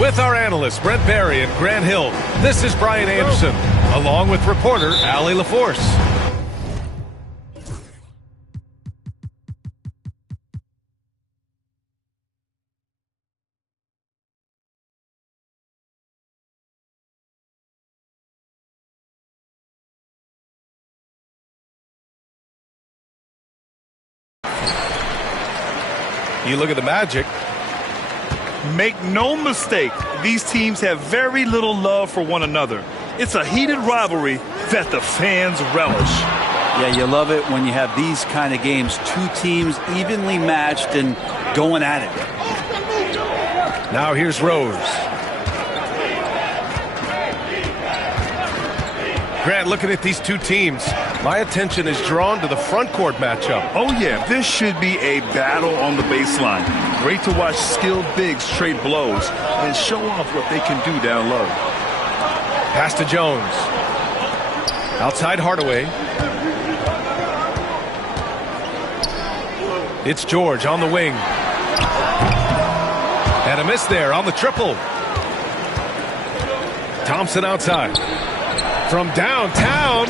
With our analysts, Brent Barry and Grant Hill, this is Brian Anderson, along with reporter Allie LaForce. You look at the Magic. Make no mistake, these teams have very little love for one another. It's a heated rivalry that the fans relish. Yeah, you love it when you have these kind of games. Two teams evenly matched and going at it. Now here's Rose. Grant, looking at these two teams, my attention is drawn to the front court matchup. Oh yeah, this should be a battle on the baseline. Great to watch skilled bigs trade blows and show off what they can do down low. Pass to Jones. Outside Hardaway. It's George on the wing. And a miss there on the triple. Thompson outside. From downtown,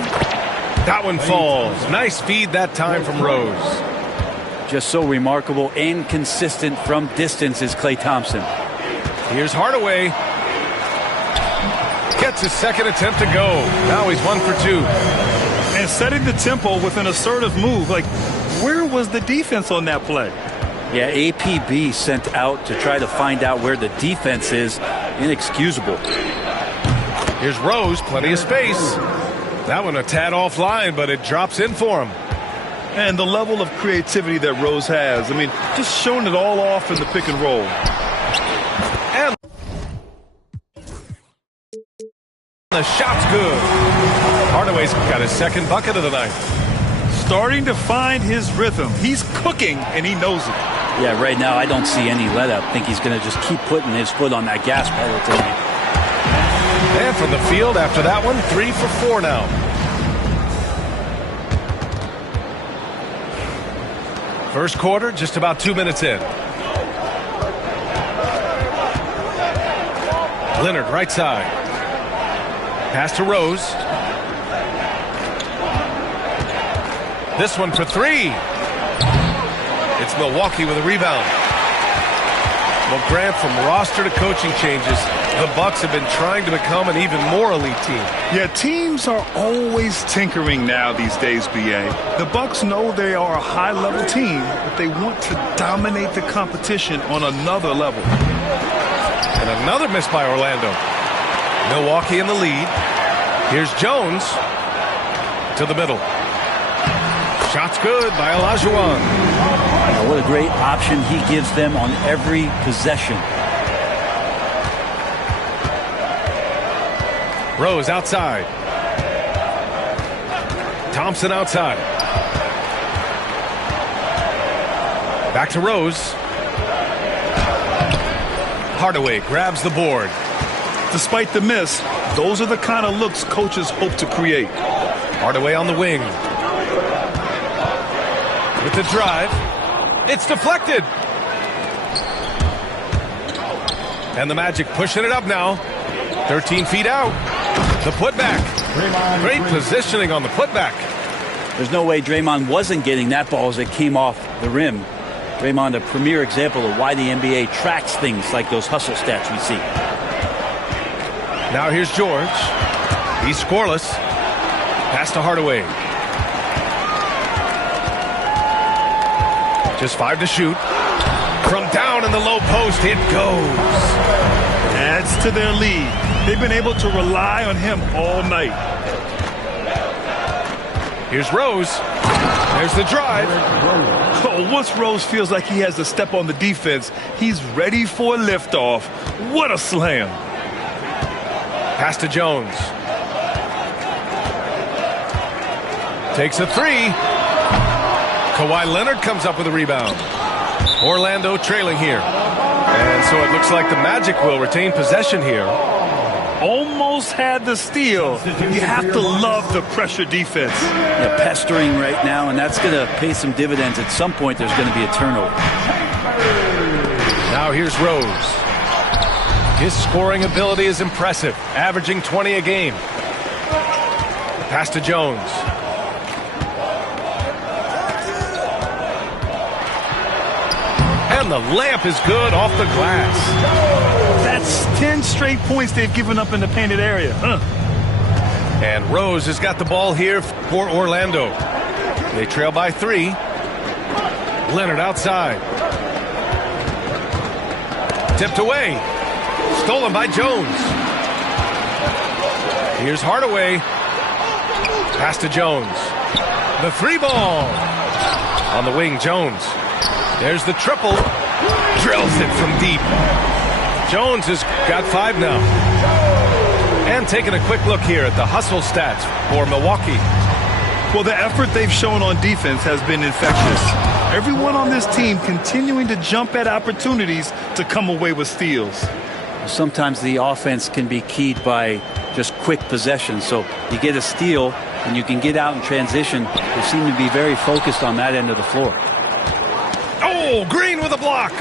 that one falls. Nice feed that time from Rose. Just so remarkable and consistent from distance is Klay Thompson. Here's Hardaway. Gets his second attempt to go. Now he's 1 for 2. And setting the tempo with an assertive move. Like, where was the defense on that play? Yeah, APB sent out to try to find out where the defense is. Inexcusable. Here's Rose, plenty of space. That one a tad offline, but it drops in for him. And the level of creativity that Rose has. I mean, just showing it all off in the pick and roll. And the shot's good. Hardaway's got his second bucket of the night. Starting to find his rhythm. He's cooking, and he knows it. Yeah, right now I don't see any let up. I think he's going to just keep putting his foot on that gas pedal tonight. And from the field after that one, 3 for 4 now. First quarter, just about 2 minutes in. Leonard, right side. Pass to Rose. This one for 3. It's Milwaukee with a rebound. Well, Grant, from roster to coaching changes, the Bucks have been trying to become an even more elite team. Yeah, teams are always tinkering now these days, BA. The Bucks know they are a high-level team, but they want to dominate the competition on another level. And another miss by Orlando. Milwaukee in the lead. Here's Jones to the middle. Shot's good by Olajuwon. What a great option he gives them on every possession. Rose outside. Thompson outside. Back to Rose. Hardaway grabs the board. Despite the miss, those are the kind of looks coaches hope to create. Hardaway on the wing. With the drive. It's deflected. And the Magic pushing it up now. 13 feet out. The putback. Great positioning on the putback. There's no way Draymond wasn't getting that ball as it came off the rim. Draymond, a premier example of why the NBA tracks things like those hustle stats we see. Now here's George. He's scoreless. Pass to Hardaway. Just 5 to shoot. From down in the low post, it goes. Adds to their lead. They've been able to rely on him all night. Here's Rose. There's the drive. Oh, once Rose feels like he has to step on the defense, he's ready for a liftoff. What a slam. Pass to Jones. Takes a 3. Kawhi Leonard comes up with a rebound. Orlando trailing here. And so it looks like the Magic will retain possession here. Almost had the steal. You have to love the pressure defense. Yeah, pestering right now, and that's going to pay some dividends. At some point, there's going to be a turnover. Now here's Rose. His scoring ability is impressive, averaging 20 a game. Pass to Jones. And the layup is good off the glass. That's 10 straight points they've given up in the painted area. And Rose has got the ball here for Orlando. They trail by 3. Leonard outside. Tipped away. Stolen by Jones. Here's Hardaway. Pass to Jones. The 3-ball. On the wing, Jones. There's the triple. Drills it from deep. Jones has got 5 now. And taking a quick look here at the hustle stats for Milwaukee. Well, the effort they've shown on defense has been infectious. Everyone on this team continuing to jump at opportunities to come away with steals. Sometimes the offense can be keyed by just quick possession. So you get a steal and you can get out in transition. They seem to be very focused on that end of the floor. Oh, Green with a block.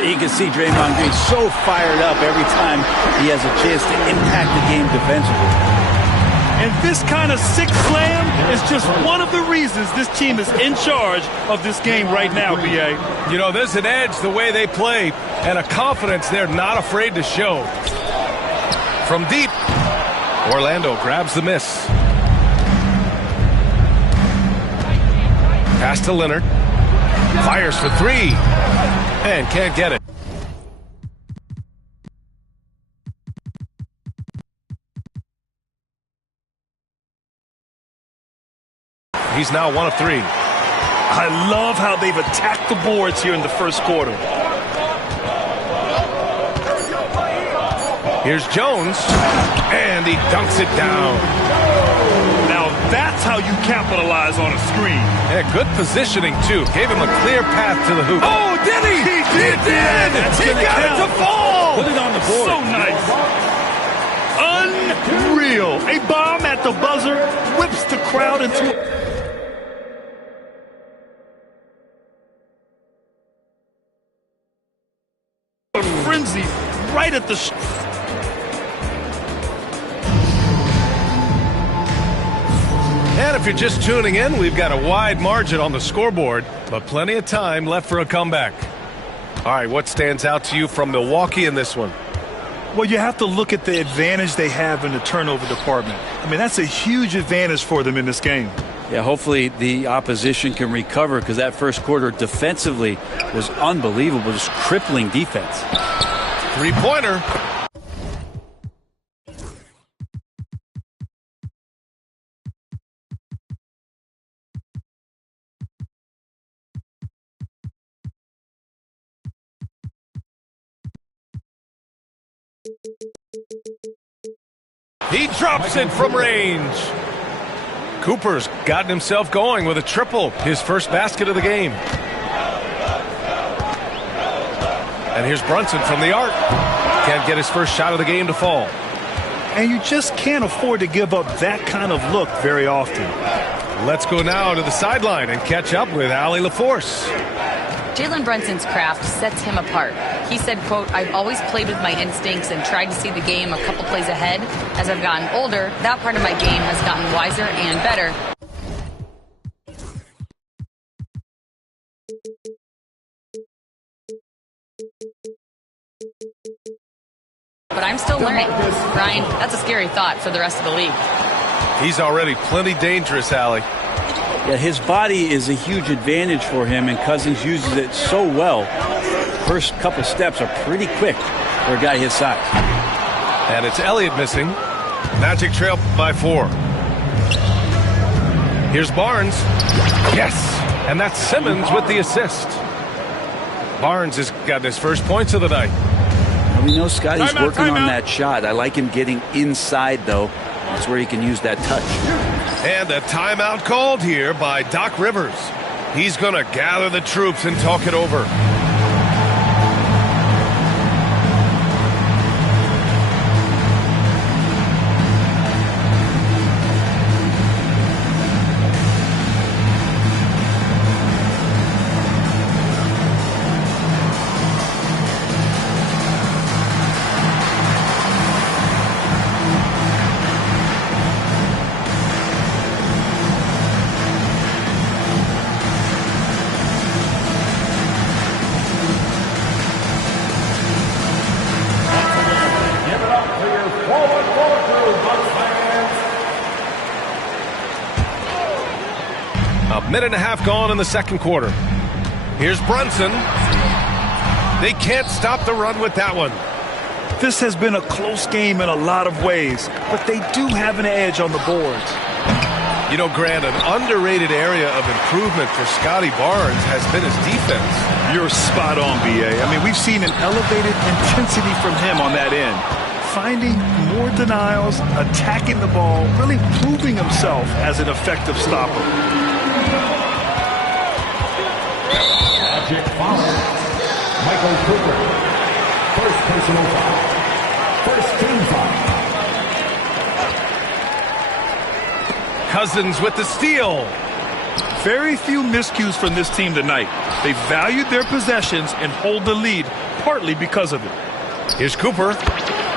You can see Draymond Green so fired up every time he has a chance to impact the game defensively. And this kind of sick slam is just one of the reasons this team is in charge of this game right now, B.A. You know, there's an edge the way they play and a confidence they're not afraid to show. From deep, Orlando grabs the miss. Pass to Leonard. Fires for 3. And can't get it. He's now 1 of 3. I love how they've attacked the boards here in the first quarter. Here's Jones, and he dunks it down. Now that's how you capitalize on a screen. Yeah, good positioning, too. Gave him a clear path to the hoop. Oh, did he? He did! He got it to fall! Put it on the board. So nice. Unreal. A bomb at the buzzer whips the crowd into a frenzy right at the And if you're just tuning in, we've got a wide margin on the scoreboard, but plenty of time left for a comeback. All right, what stands out to you from Milwaukee in this one? Well, you have to look at the advantage they have in the turnover department. I mean, that's a huge advantage for them in this game. Yeah, hopefully the opposition can recover because that first quarter defensively was unbelievable, just crippling defense. 3-pointer. He drops it from range. Cooper's gotten himself going with a triple, his first basket of the game. And here's Brunson from the arc. Can't get his first shot of the game to fall. And you just can't afford to give up that kind of look very often. Let's go now to the sideline and catch up with Allie LaForce. Jalen Brunson's craft sets him apart. He said, quote, "I've always played with my instincts and tried to see the game a couple plays ahead. As I've gotten older, that part of my game has gotten wiser and better." But I'm still learning. Ryan, that's a scary thought for the rest of the league. He's already plenty dangerous, Allie. Yeah, his body is a huge advantage for him, and Cousins uses it so well. First couple steps are pretty quick for a guy his size. And it's Elliott missing. Magic trail by 4. Here's Barnes. Yes! And that's Simmons with the assist. Barnes has gotten his first points of the night. Well, we know Scotty's working on that shot. I like him getting inside, though. That's where he can use that touch. And a timeout called here by Doc Rivers. He's going to gather the troops and talk it over. A minute and a half gone in the second quarter. Here's Brunson. They can't stop the run with that one. This has been a close game in a lot of ways, but they do have an edge on the boards. You know, Grant, an underrated area of improvement for Scotty Barnes has been his defense. You're spot on, B.A. I mean, we've seen an elevated intensity from him on that end. Finding more denials, attacking the ball, really proving himself as an effective stopper. Magic foul. Michael Cooper. First personal foul. First team foul. Cousins with the steal. Very few miscues from this team tonight. They valued their possessions and hold the lead, partly because of it. Here's Cooper.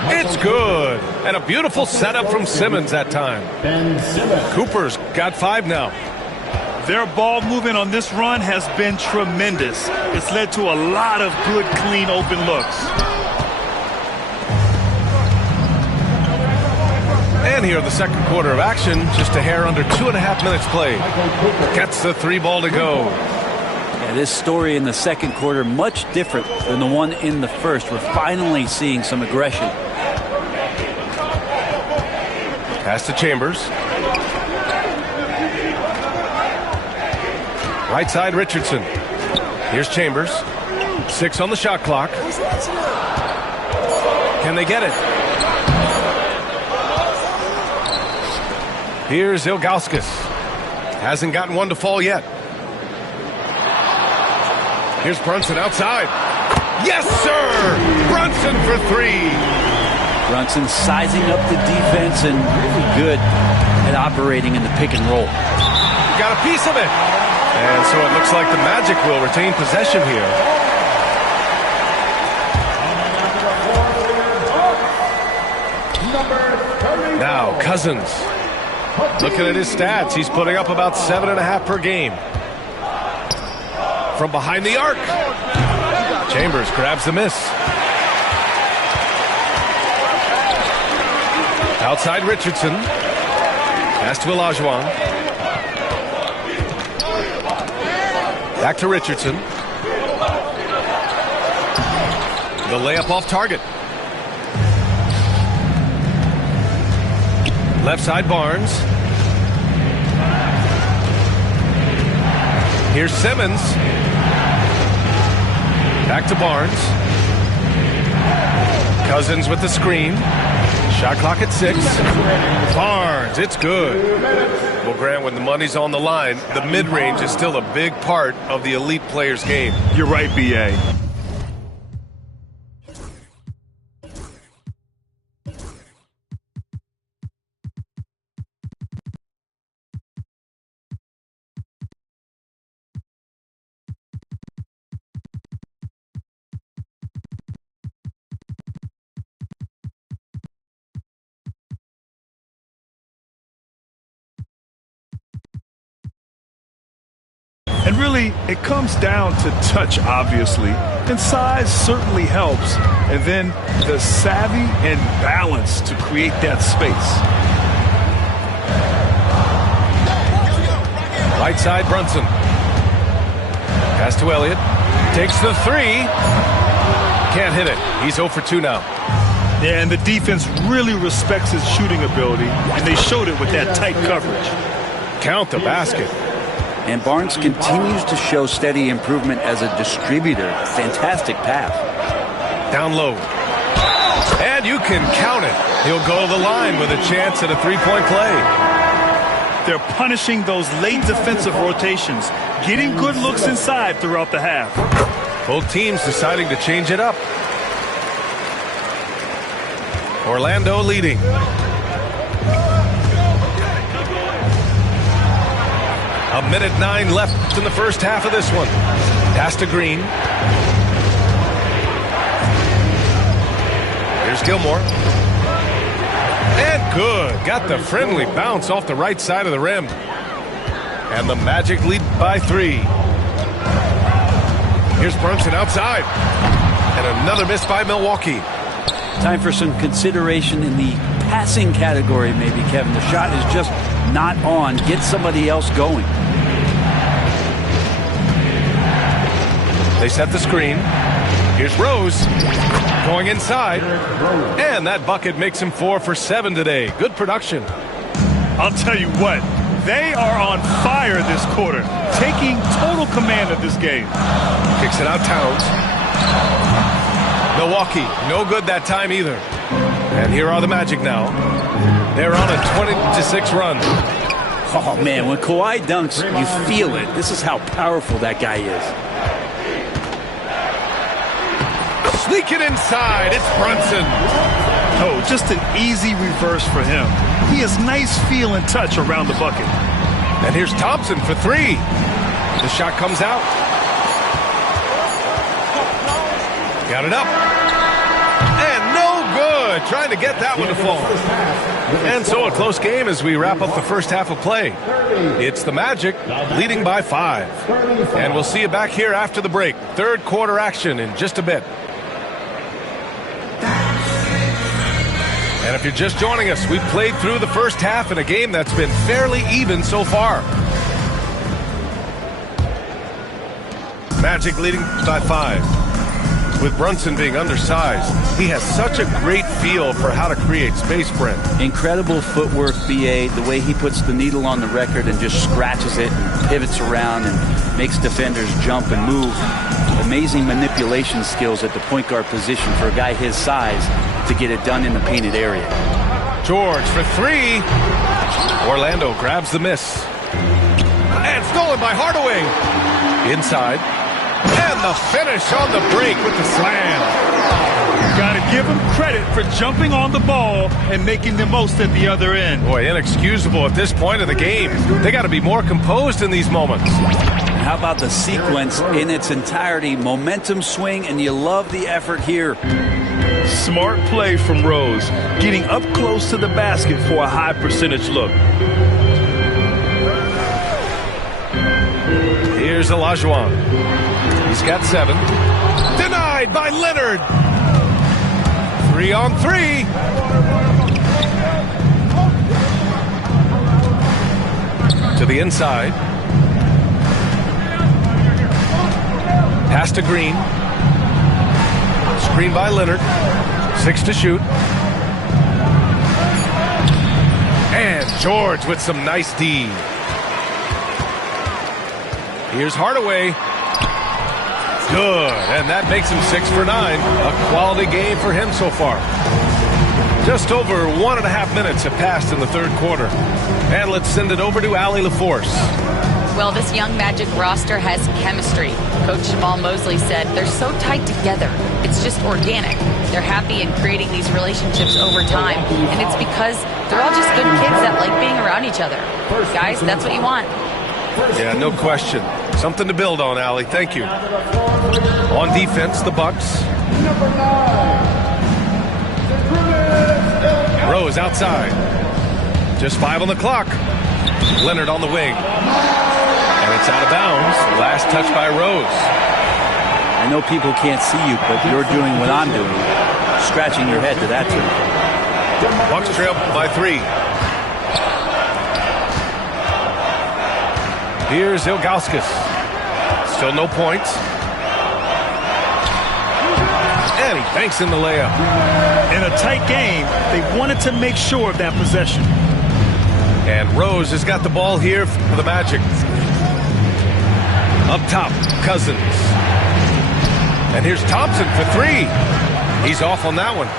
It's good. And a beautiful setup from Simmons that time. Ben Simmons. Cooper's got 5 now. Their ball movement on this run has been tremendous. It's led to a lot of good, clean, open looks. And here in the second quarter of action, just a hair under 2.5 minutes played. Gets the 3 ball to go. Yeah, this story in the second quarter much different than the one in the first. We're finally seeing some aggression. Pass to Chambers. Right side, Richardson. Here's Chambers. 6 on the shot clock. Can they get it? Here's Ilgauskas. Hasn't gotten one to fall yet. Here's Brunson outside. Yes, sir! Brunson for 3. Brunson sizing up the defense and really good at operating in the pick and roll. Got a piece of it. And so it looks like the Magic will retain possession here. Now, Cousins. Looking at his stats, he's putting up about 7.5 per game. From behind the arc. Chambers grabs the miss. Outside Richardson. Pass to Olajuwon. Back to Richardson. The layup off target. Left side Barnes. Here's Simmons. Back to Barnes. Cousins with the screen. Shot clock at 6. Barnes, it's good. Well, Grant, when the money's on the line, the mid-range is still a big part of the elite player's game. You're right, B.A. And really, it comes down to touch, obviously, and size certainly helps, and then the savvy and balance to create that space. Right side, Brunson. Pass to Elliott. Takes the 3. Can't hit it. He's 0 for 2 now. Yeah, and the defense really respects his shooting ability, and they showed it with that tight coverage. Count the basket. And Barnes continues to show steady improvement as a distributor. Fantastic pass. Down low. And you can count it. He'll go to the line with a chance at a 3-point play. They're punishing those late defensive rotations, getting good looks inside throughout the half. Both teams deciding to change it up. Orlando leading. A minute 9 left in the first half of this one. Pass to Green. Here's Gilmore. And good. Got the friendly bounce off the right side of the rim. And the Magic lead by 3. Here's Brunson outside. And another miss by Milwaukee. Time for some consideration in the passing category, maybe, Kevin. The shot is just not on. Get somebody else going. They set the screen. Here's Rose going inside. And that bucket makes him 4 for 7 today. Good production. I'll tell you what, they are on fire this quarter, taking total command of this game. Kicks it out, Towns. Milwaukee, no good that time either. And here are the Magic now. They're on a 20-6 run. Oh, man, when Kawhi dunks, you feel it. This is how powerful that guy is. Sneak it inside. It's Brunson. Oh, just an easy reverse for him. He has nice feel and touch around the bucket. And here's Thompson for 3. The shot comes out. Got it up. And no good. Trying to get that one to fall. And so a close game as we wrap up the first half of play. It's the Magic leading by 5. And we'll see you back here after the break. Third quarter action in just a bit. And if you're just joining us, we've played through the first half in a game that's been fairly even so far. Magic leading by 5. With Brunson being undersized, he has such a great feel for how to create space, Brent. Incredible footwork, BA, the way he puts the needle on the record and just scratches it and pivots around and makes defenders jump and move. Amazing manipulation skills at the point guard position for a guy his size to get it done in the painted area. George for 3. Orlando grabs the miss. And stolen by Hardaway. Inside. And the finish on the break with the slam. Got to give him credit for jumping on the ball and making the most at the other end. Boy, inexcusable at this point of the game. They got to be more composed in these moments. How about the sequence in its entirety? Momentum swing, and you love the effort here. Smart play from Rose, getting up close to the basket for a high percentage look. Here's Olajuwon. He's got 7. Denied by Leonard. 3 on 3. To the inside. Pass to Green. Screen by Leonard. 6 to shoot. And George with some nice D. Here's Hardaway. Good. And that makes him 6 for 9. A quality game for him so far. Just over 1.5 minutes have passed in the third quarter. And let's send it over to Allie LaForce. Well, this young Magic roster has chemistry. Coach Jamal Mosley said they're so tight together. It's just organic. They're happy in creating these relationships over time. And it's because they're all just good kids that like being around each other. Guys, that's what you want. Yeah, no question. Something to build on, Allie. Thank you. On defense, the Bucks. Rose outside. Just 5 on the clock. Leonard on the wing. And it's out of bounds. Last touch by Rose. I know people can't see you, but you're doing what I'm doing. Scratching your head to that too. Bucks trail by 3. Here's Ilgauskas. Still no points. And he banks in the layup. In a tight game, they wanted to make sure of that possession. And Rose has got the ball here for the Magic. Up top, Cousins. And here's Thompson for 3. He's off on that one.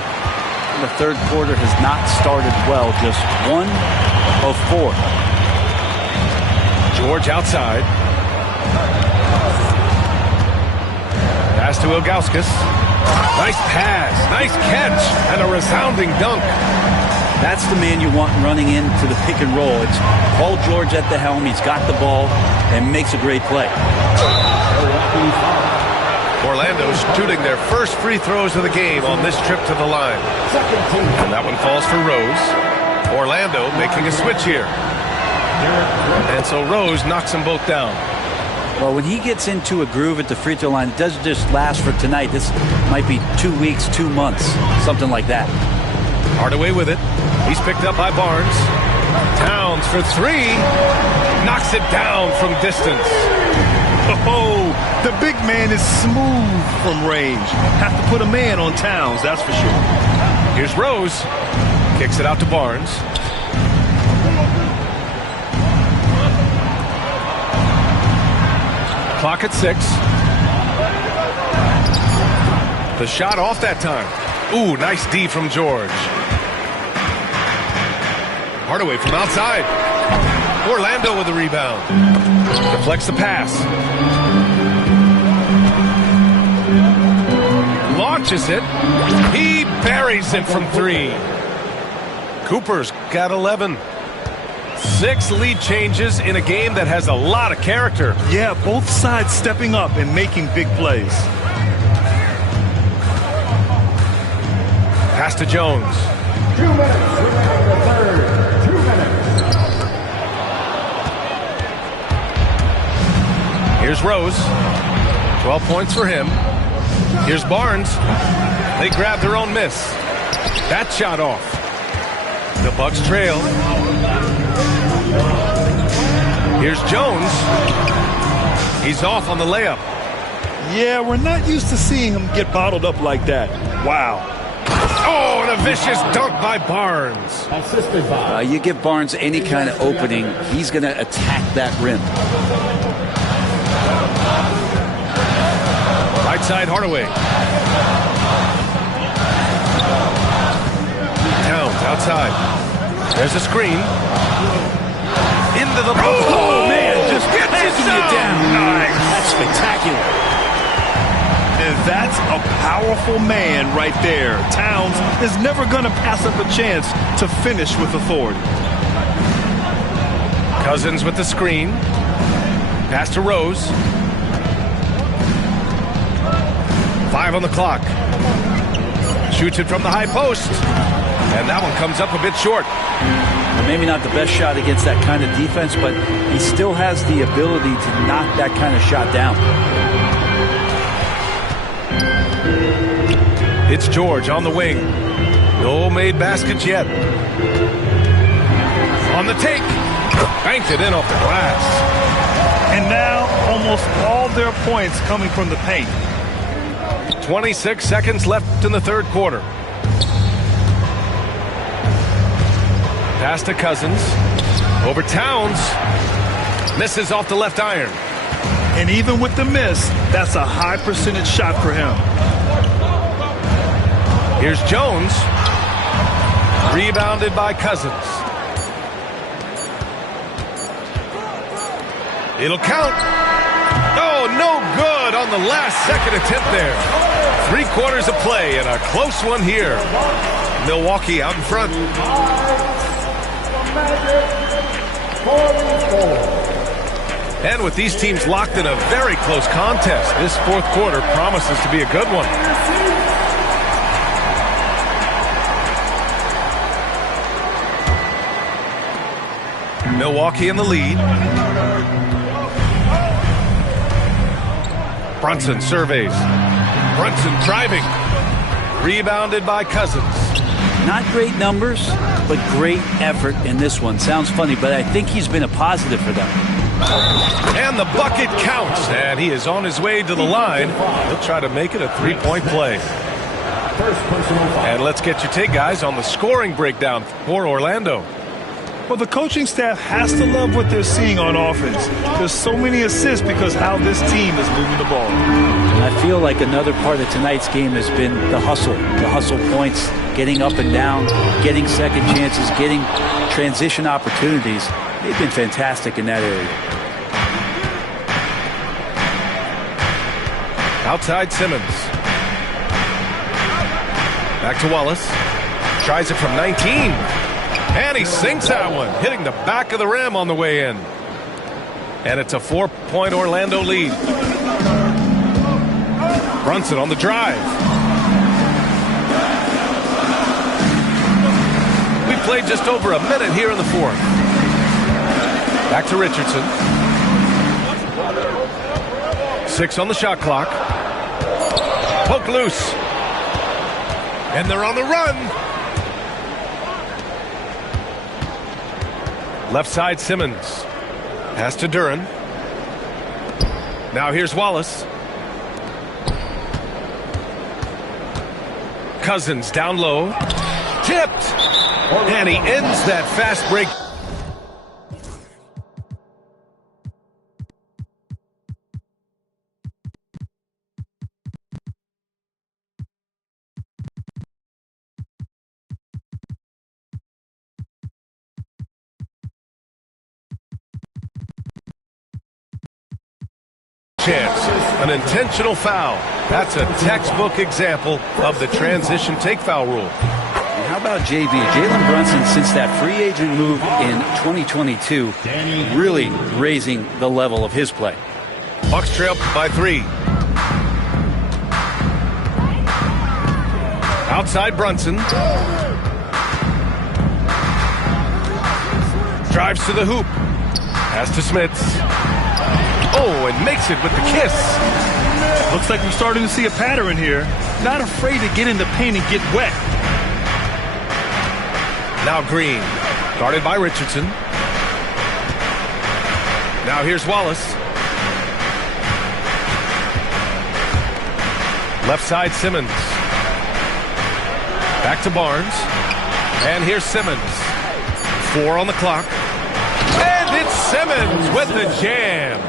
The third quarter has not started well. Just 1 of 4. George outside. Pass to Ilgauskas. Nice pass, nice catch, and a resounding dunk. That's the man you want running into the pick and roll. It's Paul George at the helm. He's got the ball and makes a great play. Orlando shooting their first free throws of the game on this trip to the line. And that one falls for Rose. Orlando making a switch here. And so Rose knocks them both down. Well, when he gets into a groove at the free throw line, it doesn't just last for tonight. This might be 2 weeks, 2 months, something like that. Hardaway with it. He's picked up by Barnes. Towns for three. Knocks it down from distance. Oh, the big man is smooth from range. Have to put a man on Towns, that's for sure. Here's Rose. Kicks it out to Barnes. Clock at 6. The shot off that time. Ooh, nice D from George. Hardaway from outside. Orlando with the rebound. Deflects the pass. Launches it. He buries it from 3. Cooper's got 11. 6 lead changes in a game that has a lot of character. Yeah, both sides stepping up and making big plays. Pass to Jones. 2 minutes remaining in the third. 2 minutes. Here's Rose. 12 points for him. Here's Barnes. They grab their own miss. That shot off. The Bucks trail. Here's Jones. He's off on the layup. Yeah, we're not used to seeing him get bottled up like that. Wow. Oh, and a vicious dunk by Barnes. Assisted by. You give Barnes any kind of opening, he's going to attack that rim. Right side, Hardaway. Towns outside. There's a screen. Into the... Oh, man, just gets it you down. Nice. That's spectacular. And that's a powerful man right there. Towns is never going to pass up a chance to finish with authority. Cousins with the screen. Pass to Rose. 5 on the clock. Shoots it from the high post. And that one comes up a bit short. Maybe not the best shot against that kind of defense, but he still has the ability to knock that kind of shot down. It's George on the wing. No made baskets yet. On the take. Banked it in off the glass. And now almost all their points coming from the paint. 26 seconds left in the third quarter. Pass to Cousins. Over Towns. Misses off the left iron. And even with the miss, that's a high percentage shot for him. Here's Jones. Rebounded by Cousins. It'll count. Oh, no good on the last second attempt there. 3 quarters of play and a close one here. Milwaukee out in front. And with these teams locked in a very close contest, this fourth quarter promises to be a good one. Milwaukee in the lead. Brunson surveys. Brunson driving. Rebounded by Cousins. Not great numbers, but great effort in this one. Sounds funny, but I think he's been a positive for them. And the bucket counts, and he is on his way to the line. He'll try to make it a 3-point play. And let's get your take, guys, on the scoring breakdown for Orlando. Well, the coaching staff has to love what they're seeing on offense. There's so many assists because how this team is moving the ball. I feel like another part of tonight's game has been the hustle points, getting up and down, getting second chances, getting transition opportunities. They've been fantastic in that area. Outside Simmons. Back to Wallace. Tries it from 19. And he sinks that one, hitting the back of the rim on the way in. And it's a 4-point Orlando lead. Brunson on the drive. We played just over a minute here in the fourth. Back to Richardson. 6 on the shot clock. Poke loose. And they're on the run. Left side, Simmons. Pass to Duran. Now here's Wallace. Cousins down low. Tipped. And he ends that fast break. Chance, an intentional foul. That's a textbook example of the transition take foul rule. And how about JB? Jalen Brunson, since that free agent move in 2022, really raising the level of his play. Bucks trail by 3. Outside Brunson. Drives to the hoop. Pass to Smits. Oh, and makes it with the kiss. Looks like we're starting to see a pattern here. Not afraid to get in the paint and get wet. Now Green, guarded by Richardson. Now here's Wallace. Left side, Simmons. Back to Barnes. And here's Simmons. 4 on the clock. And it's Simmons with the jam.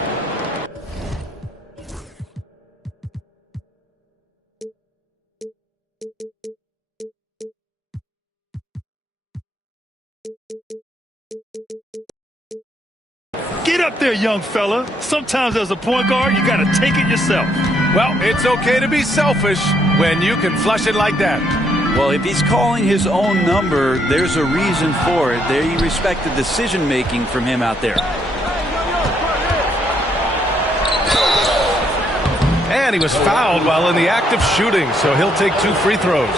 Get up there, young fella. Sometimes as a point guard, you got to take it yourself. Well, it's okay to be selfish when you can flush it like that. Well, if he's calling his own number, there's a reason for it. They respect the decision-making from him out there. And he was fouled while in the act of shooting, so he'll take 2 free throws.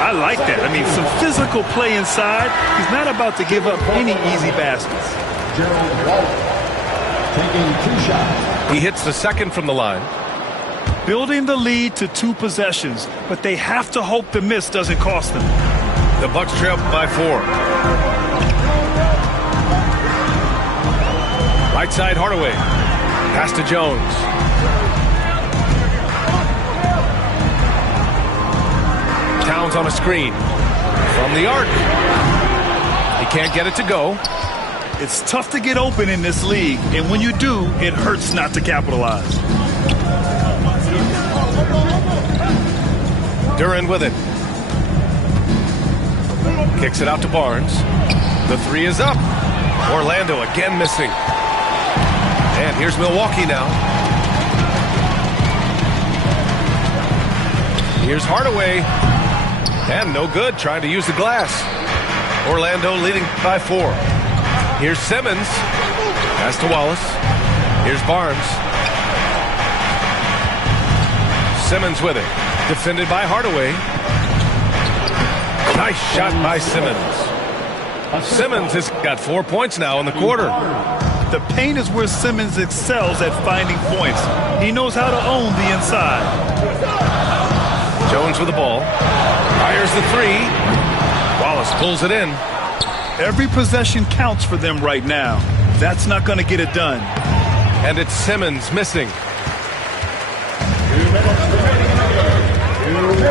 I like that. I mean, some physical play inside. He's not about to give up any easy baskets. Taking 2 shots. He hits the second from the line. Building the lead to 2 possessions, but they have to hope the miss doesn't cost them. The Bucks trail by 4. Right side, Hardaway. Pass to Jones. Towns on a screen. From the arc. He can't get it to go. It's tough to get open in this league, and when you do, it hurts not to capitalize. Duran with it. Kicks it out to Barnes. The 3 is up. Orlando again missing. And here's Milwaukee now. Here's Hardaway. And no good, trying to use the glass. Orlando leading by 4. Here's Simmons. Pass to Wallace. Here's Barnes. Simmons with it. Defended by Hardaway. Nice shot by Simmons. Simmons has got 4 points now in the quarter. The paint is where Simmons excels at finding points. He knows how to own the inside. Jones with the ball. Fires the 3. Wallace pulls it in. Every possession counts for them right now. That's not going to get it done. And it's Simmons missing.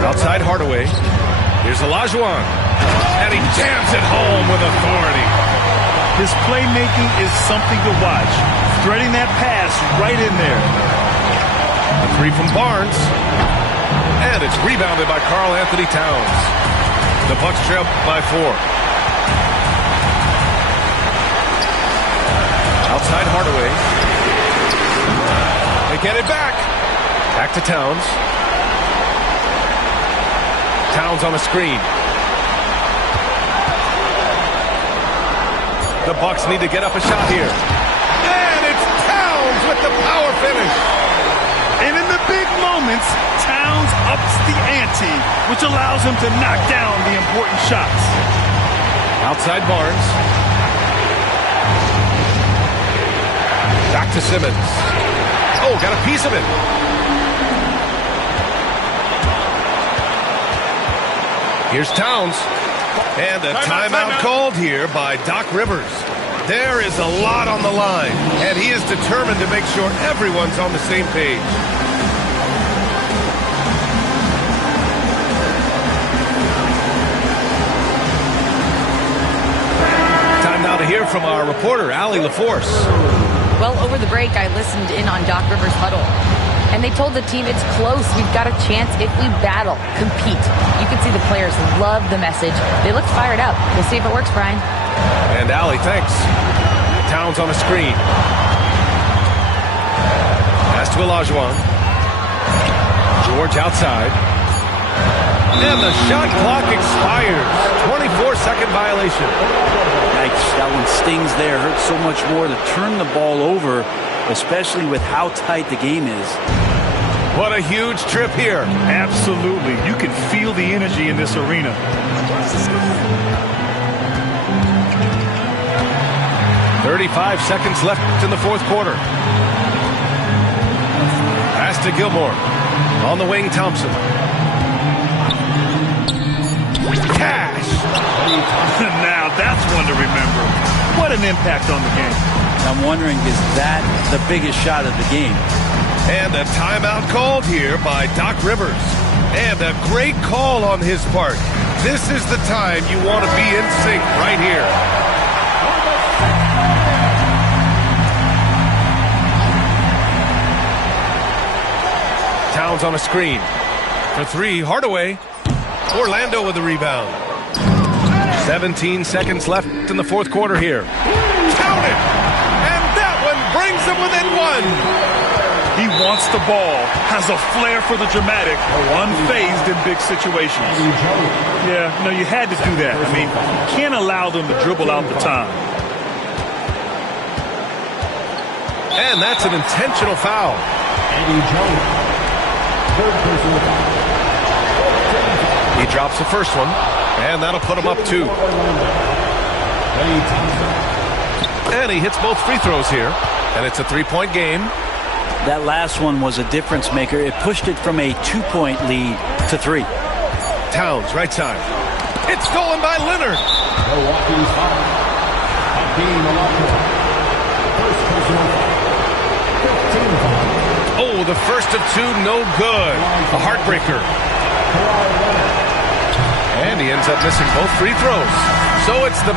Outside Hardaway. Here's Olajuwon. And he jams it home with authority. His playmaking is something to watch. Threading that pass right in there. A 3 from Barnes. And it's rebounded by Karl Anthony Towns. The Bucks trail by 4. Outside Hardaway. They get it back. Back to Towns. Towns on a screen. The Bucks need to get up a shot here. And it's Towns with the power finish. And in the big moments, Towns ups the ante, which allows him to knock down the important shots. Outside Barnes. Back to Simmons. Oh, got a piece of it. Here's Towns. And a timeout called here by Doc Rivers. There is a lot on the line, and he is determined to make sure everyone's on the same page. Time now to hear from our reporter, Allie LaForce. Well, over the break, I listened in on Doc Rivers' huddle. And they told the team it's close. We've got a chance if we battle, compete. You can see the players love the message. They look fired up. We'll see if it works, Brian. And Allie, thanks. Towns on a screen. Pass to Olajuwon. George outside. And the shot clock expires. 24-second violation. Yikes, that one stings there. Hurts so much more to turn the ball over, especially with how tight the game is. What a huge trip here. Absolutely. You can feel the energy in this arena. 35 seconds left in the fourth quarter. Pass to Gilmore. On the wing, Thompson. Cash. Now that's one to remember. What an impact on the game. I'm wondering, is that the biggest shot of the game? And a timeout called here by Doc Rivers. And a great call on his part. This is the time you want to be in sync right here. Towns on a screen. For three, Hardaway. Orlando with the rebound. 17 seconds left in the fourth quarter here. Count it! And that one brings them within one. He wants the ball, has a flair for the dramatic, unfazed in big situations. Yeah, no, you had to do that. I mean, you can't allow them to dribble out the time. And that's an intentional foul. He drops the first one, and that'll put him up two. And he hits both free throws here, and it's a three-point game. That last one was a difference maker. It pushed it from a 2-point lead to 3. Towns, right side. It's stolen by Leonard. Milwaukee's foul. Being first personal foul. 15 foul. Oh, the first of two, no good. A heartbreaker. And he ends up missing both free throws. So it's the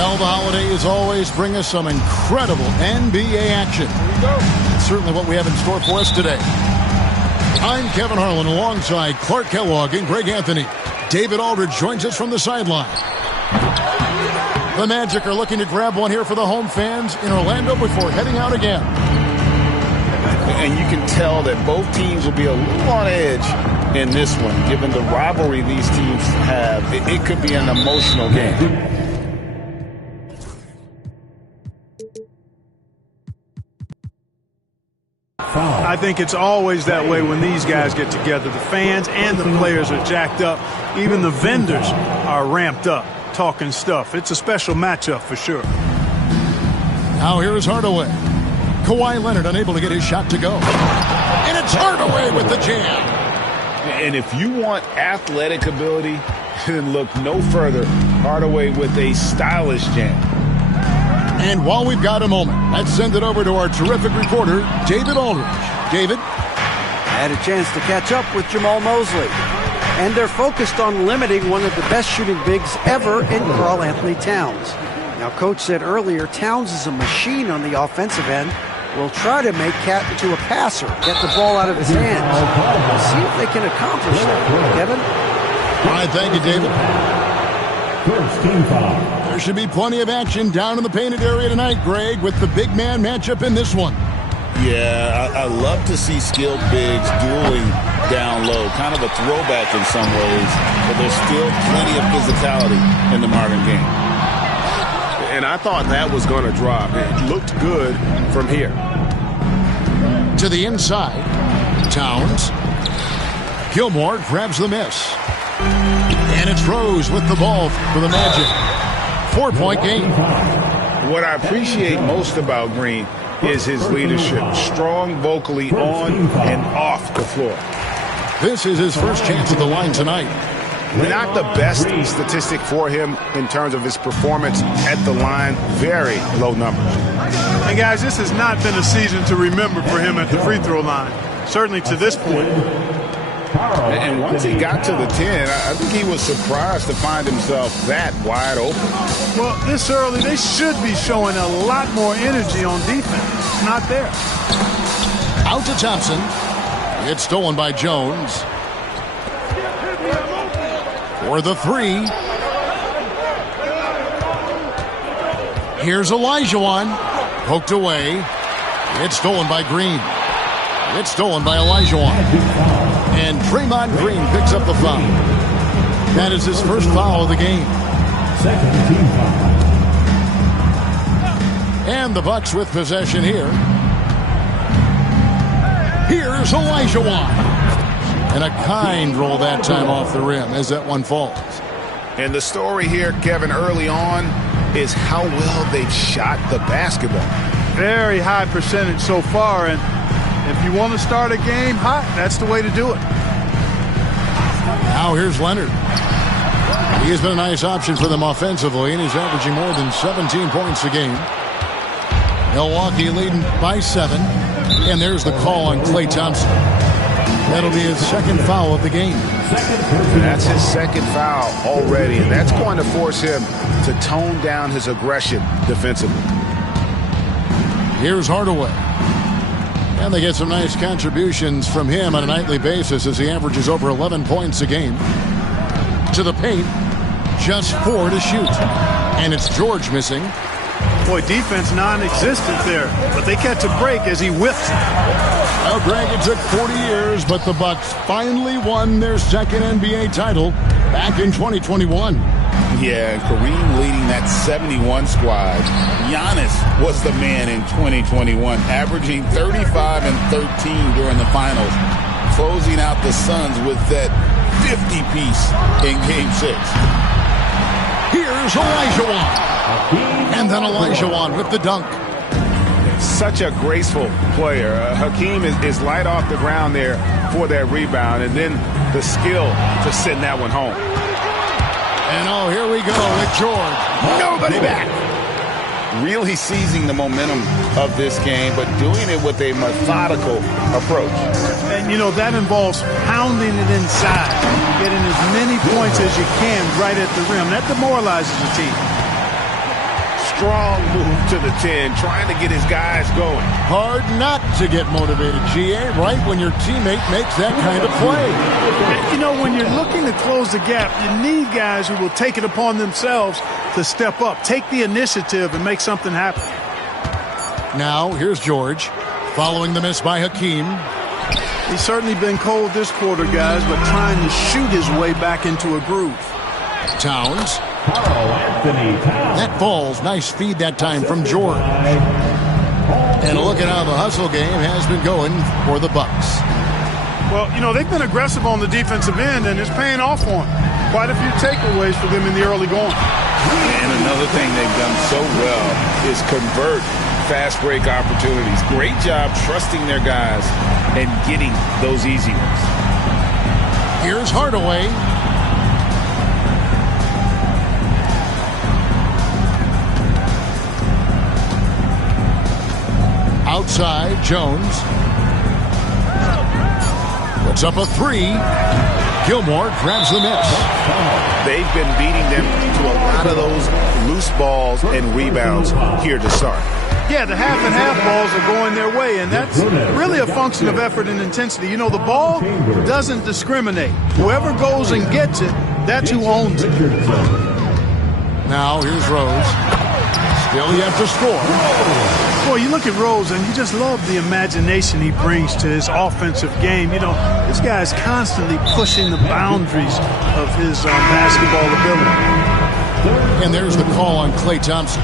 Well, the holidays always bring us some incredible NBA action. Here we go. That's certainly what we have in store for us today. I'm Kevin Harlan alongside Clark Kellogg and Greg Anthony. David Aldridge joins us from the sideline. The Magic are looking to grab one here for the home fans in Orlando before heading out again. And you can tell that both teams will be a little on edge in this one. Given the rivalry these teams have, it could be an emotional game. I think it's always that way when these guys get together. The fans and the players are jacked up. Even the vendors are ramped up, talking stuff. It's a special matchup for sure. Now here's Hardaway. Kawhi Leonard unable to get his shot to go. And it's Hardaway with the jam. And if you want athletic ability, then look no further. Hardaway with a stylish jam. And while we've got a moment, let's send it over to our terrific reporter, David Aldridge. David? I had a chance to catch up with Jamal Mosley. And they're focused on limiting one of the best shooting bigs ever in Karl Anthony Towns. Now, Coach said earlier, Towns is a machine on the offensive end. Will try to make Cat into a passer, get the ball out of his hands. We'll see if they can accomplish that, Kevin. All right, thank you, David. First team foul. There should be plenty of action down in the painted area tonight, Greg, with the big man matchup in this one. Yeah, I love to see skilled bigs dueling down low. Kind of a throwback in some ways, but there's still plenty of physicality in the modern game. And I thought that was going to drop. It looked good from here. To the inside, Towns. Gilmore grabs the miss. And it's Rose with the ball for the Magic. 4-point game. What I appreciate most about Green is his leadership. Strong vocally on and off the floor. This is his first chance at the line tonight. Not the best statistic for him in terms of his performance at the line. Very low numbers. And guys, this has not been a season to remember for him at the free throw line. Certainly to this point. And once he got to the 10, I think he was surprised to find himself that wide open. Well, this early, they should be showing a lot more energy on defense. It's not there. Out to Thompson. It's stolen by Jones. For the three. Here's Olajuwon. Poked away. It's stolen by Green. It's stolen by Olajuwon. And Draymond Green picks up the foul. That is his first foul of the game. Second team foul. And the Bucks with possession here. Here's Olajuwon. And a kind roll that time off the rim as that one falls. And the story here, Kevin, early on is how well they've shot the basketball. Very high percentage so far, and if you want to start a game hot, that's the way to do it. Now here's Leonard. He has been a nice option for them offensively, and he's averaging more than 17 points a game. Milwaukee leading by 7. And there's the call on Klay Thompson. That'll be his second foul of the game. That's his second foul already, and that's going to force him to tone down his aggression defensively. Here's Hardaway. And they get some nice contributions from him on a nightly basis as he averages over 11 points a game. To the paint, just 4 to shoot. And it's George missing. Boy, defense non-existent there, but they catch a break as he whips it. Well, Greg, it took 40 years, but the Bucks finally won their second NBA title back in 2021. Yeah, and Kareem leading that 71 squad. Giannis was the man in 2021, averaging 35 and 13 during the finals, closing out the Suns with that 50-piece in Game 6. Here's Olajuwon. And then Olajuwon with the dunk. Such a graceful player. Hakeem is light off the ground there for that rebound, and then the skill to send that one home. And oh, here we go with George. Nobody back. Really seizing the momentum of this game, but doing it with a methodical approach. And, you know, that involves pounding it inside, getting as many points as you can right at the rim. That demoralizes the team. Strong move to the 10, trying to get his guys going. Hard not to get motivated, GA, right when your teammate makes that kind of play. You know, when you're looking to close the gap, you need guys who will take it upon themselves to step up, take the initiative, and make something happen. Now, here's George, following the miss by Hakeem. He's certainly been cold this quarter, guys, but trying to shoot his way back into a groove. Towns. That falls. Nice feed that time from George. And look at how the hustle game has been going for the Bucks. Well, you know, they've been aggressive on the defensive end, and it's paying off for them. Quite a few takeaways for them in the early going. And another thing they've done so well is convert fast break opportunities. Great job trusting their guys and getting those easy ones. Here's Hardaway. Outside, Jones. Puts up a three. Gilmore grabs the miss. They've been beating them to a lot of those loose balls and rebounds here to start. Yeah, the half and half balls are going their way, and that's really a function of effort and intensity. You know, the ball doesn't discriminate. Whoever goes and gets it, that's who owns it. Now here's Rose. Still yet to score. Boy, you look at Rose, and you just love the imagination he brings to his offensive game. You know, this guy's constantly pushing the boundaries of his basketball ability. And there's the call on Klay Thompson.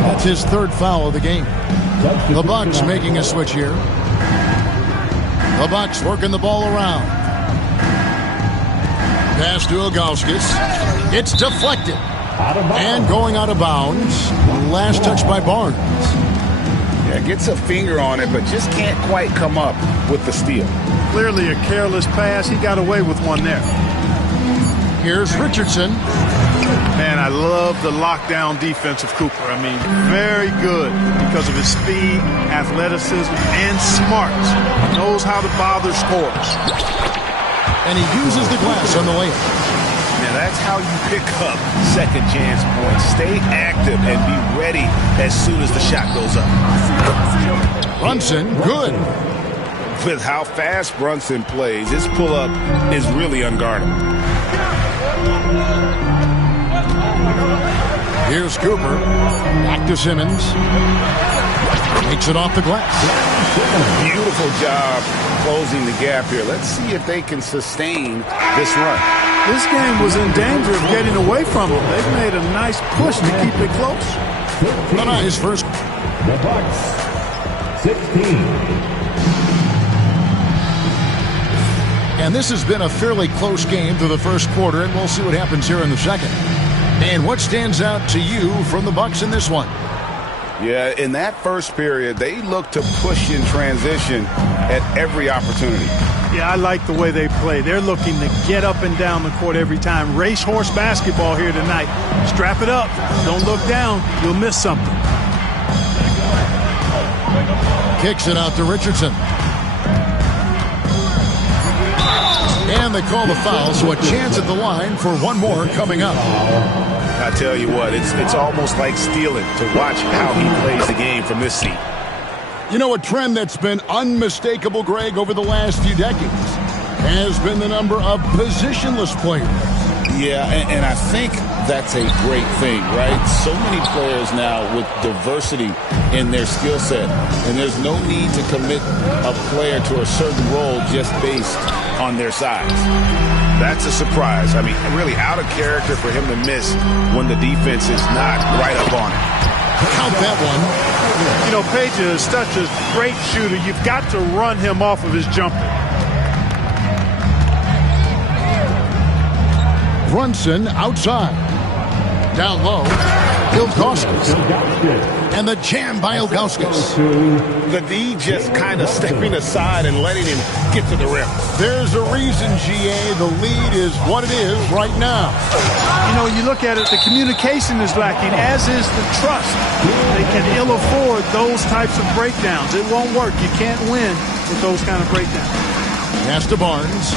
That's his third foul of the game. The Bucks making a switch here. The Bucks working the ball around. Pass to Ilgauskas. It's deflected. And going out of bounds. Last touch by Barnes. Yeah, gets a finger on it, but just can't quite come up with the steal. Clearly a careless pass. He got away with one there. Here's Richardson. Man, I love the lockdown defense of Cooper. I mean, very good because of his speed, athleticism, and smarts. He knows how to bother scorers. And he uses the glass on the layup. Now that's how you pick up second chance points. Stay active and be ready as soon as the shot goes up. Brunson, good. With how fast Brunson plays, his pull-up is really unguardable. Here's Cooper. Back to Simmons. Makes it off the glass. Beautiful job closing the gap here. Let's see if they can sustain this run. This game was in danger of getting away from them. They've made a nice push to keep it close. His first. The Bucks, 16. And this has been a fairly close game through the first quarter, and we'll see what happens here in the second. And what stands out to you from the Bucks in this one? Yeah, in that first period, they looked to push in transition at every opportunity. Yeah, I like the way they play. They're looking to get up and down the court every time. Racehorse basketball here tonight. Strap it up. Don't look down. You'll miss something. Kicks it out to Richardson. And they call the foul, so a chance at the line for one more coming up. I tell you what, it's almost like stealing to watch how he plays the game from this seat. You know, a trend that's been unmistakable, Greg, over the last few decades has been the number of positionless players. Yeah, and I think that's a great thing, right? So many players now with diversity in their skill set, and there's no need to commit a player to a certain role just based on their size. That's a surprise. I mean, really out of character for him to miss when the defense is not right up on him. Count that one. You know, Page is such a great shooter. You've got to run him off of his jumper. Brunson outside. Down low, Ilgauskas. And the jam by Ilgauskas. The D just kind of stepping aside and letting him get to the rim. There's a reason, GA, the lead is what it is right now. You know, you look at it, the communication is lacking, as is the trust. They can ill afford those types of breakdowns. It won't work. You can't win with those kind of breakdowns. Pass to Barnes.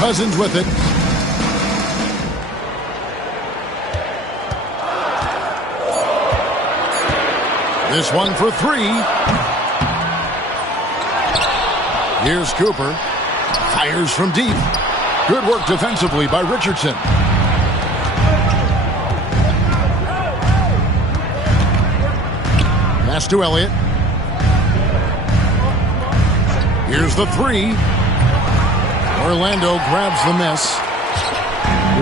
Cousins with it. This one for three. Here's Cooper. Fires from deep. Good work defensively by Richardson. Pass to Elliott. Here's the three. Orlando grabs the miss.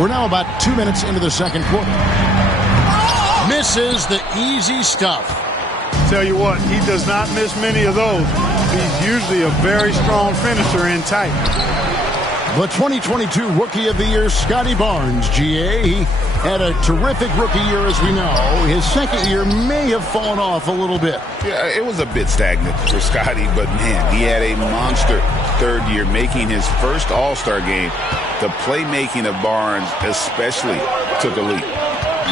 We're now about 2 minutes into the second quarter. Misses the easy stuff. Tell you what, he does not miss many of those. He's usually a very strong finisher in tight. The 2022 Rookie of the Year, Scotty Barnes, GA. He had a terrific rookie year, as we know. His second year may have fallen off a little bit. Yeah, it was a bit stagnant for Scotty, but man, he had a monster third year, making his first All-Star game. The playmaking of Barnes especially took a leap.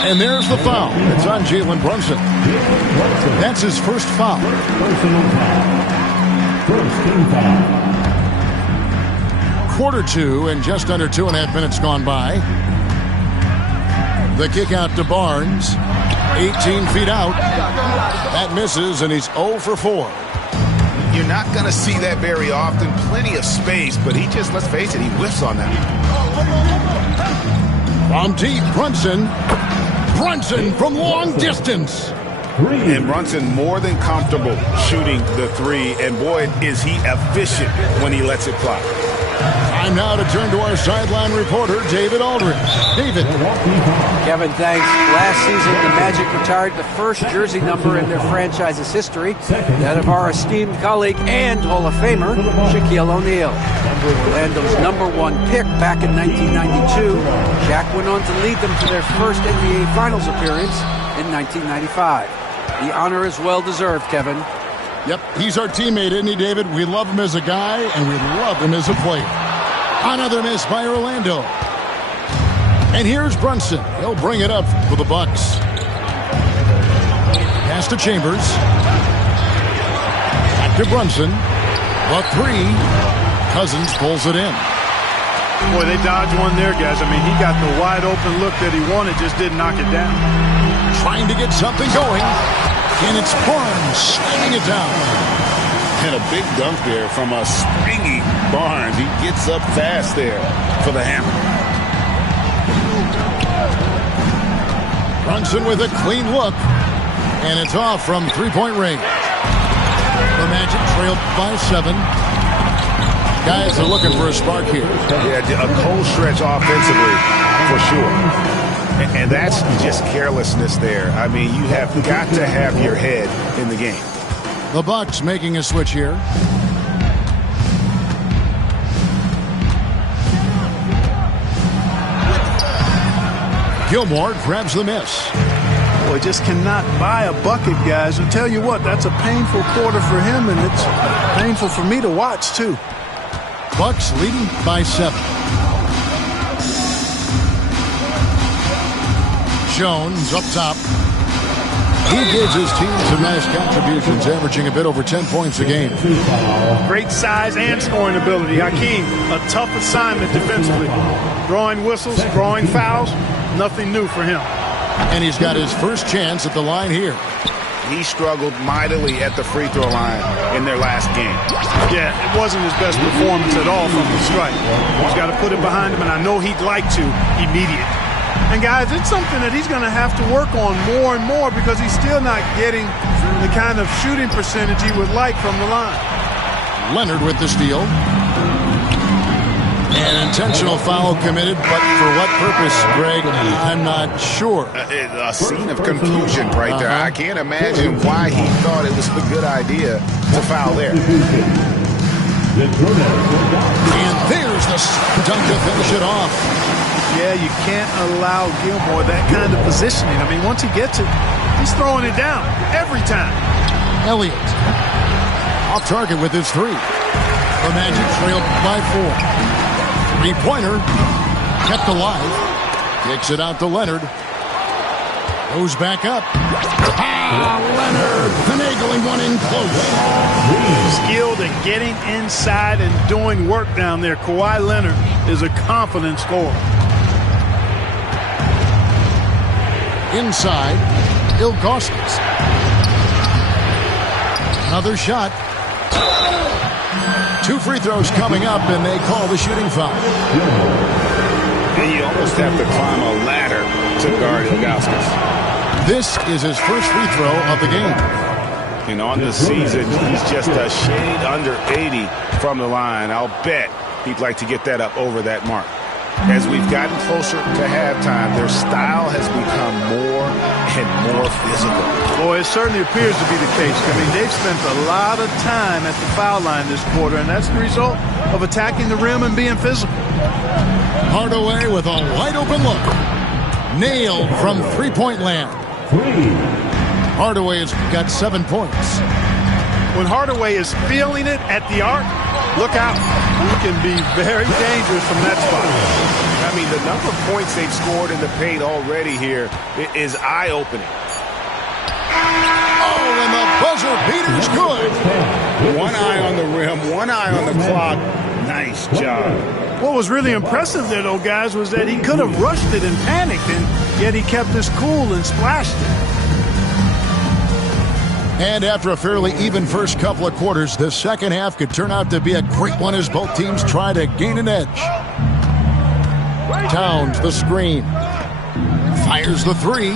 And there's the foul. It's on Jalen Brunson. That's his first foul. Quarter two and just under 2.5 minutes gone by. The kick out to Barnes. 18 feet out. That misses, and he's 0 for 4. You're not going to see that very often. Plenty of space, but he just, let's face it, he whiffs on that. From deep, Brunson. Brunson from long distance. And Brunson more than comfortable shooting the three, and boy, is he efficient when he lets it fly. Time now to turn to our sideline reporter, David Aldridge. David. Kevin, thanks. Last season, the Magic retired the first jersey number in their franchise's history, that of our esteemed colleague and Hall of Famer, Shaquille O'Neal. Orlando's #1 pick back in 1992, Shaq went on to lead them to their first NBA Finals appearance in 1995. The honor is well-deserved, Kevin. Yep, he's our teammate, isn't he, David? We love him as a guy, and we love him as a player. Another miss by Orlando. And here's Brunson. He'll bring it up for the Bucks. Pass to Chambers. Back to Brunson. The three. Cousins pulls it in. Boy, they dodged one there, guys. I mean, he got the wide open look that he wanted, just didn't knock it down. Trying to get something going. And it's Barnes slamming it down. And a big dunk there from a springy Barnes. He gets up fast there for the hammer. Brunson with a clean look. And it's off from three-point range. The Magic trail by 7. Guys are looking for a spark here. Yeah, a cold stretch offensively for sure. And that's just carelessness there. I mean, you have got to have your head in the game. The Bucks making a switch here. Gilmore grabs the miss. Boy, just cannot buy a bucket, guys. I'll tell you what, that's a painful quarter for him, and it's painful for me to watch, too. Bucks leading by 7. Jones up top. He gives his team some nice contributions, averaging a bit over 10 points a game. Great size and scoring ability. Hakeem, a tough assignment defensively. Drawing whistles, drawing fouls, nothing new for him. And he's got his first chance at the line here. He struggled mightily at the free throw line in their last game. Yeah, it wasn't his best performance at all from the strike. He's got to put it behind him, and I know he'd like to immediately. And, guys, it's something that he's going to have to work on more and more because he's still not getting the kind of shooting percentage he would like from the line. Leonard with the steal. An intentional foul committed, but for what purpose, Greg? I'm not sure. A scene of confusion right there. I can't imagine why he thought it was a good idea to foul there. And there's Here's the dunk to finish it off. Yeah, you can't allow Gilmore that kind of positioning. I mean, once he gets it, he's throwing it down every time. Elliott off target with his three. The Magic trailed by 4. Three-pointer kept alive. Kicks it out to Leonard. Goes back up. Leonard finagling one in close. Skilled at getting inside and doing work down there. Kawhi Leonard is a confident scorer. Inside, Ilgauskas. Another shot. 2 free throws coming up, and they call the shooting foul. And you almost have to climb a ladder to guard Ilgauskas. This is his first free throw of the game. And on the season, he's just a shade under 80 from the line. I'll bet he'd like to get that up over that mark. As we've gotten closer to halftime, their style has become more and more physical. Boy, it certainly appears to be the case. I mean, they've spent a lot of time at the foul line this quarter, and that's the result of attacking the rim and being physical. Hardaway with a wide-open look. Nailed from three-point land. Hardaway has got 7 points. When Hardaway is feeling it at the arc, look out. He can be very dangerous from that spot. I mean, the number of points they've scored in the paint already here is eye-opening. Oh, and the buzzer beater's good. One eye on the rim, one eye on the clock. Nice job. What was really impressive there, though, guys, was that he could have rushed it and panicked, and yet he kept his cool and splashed it. And after a fairly even first couple of quarters, the second half could turn out to be a great one as both teams try to gain an edge. Towns the screen. Fires the three.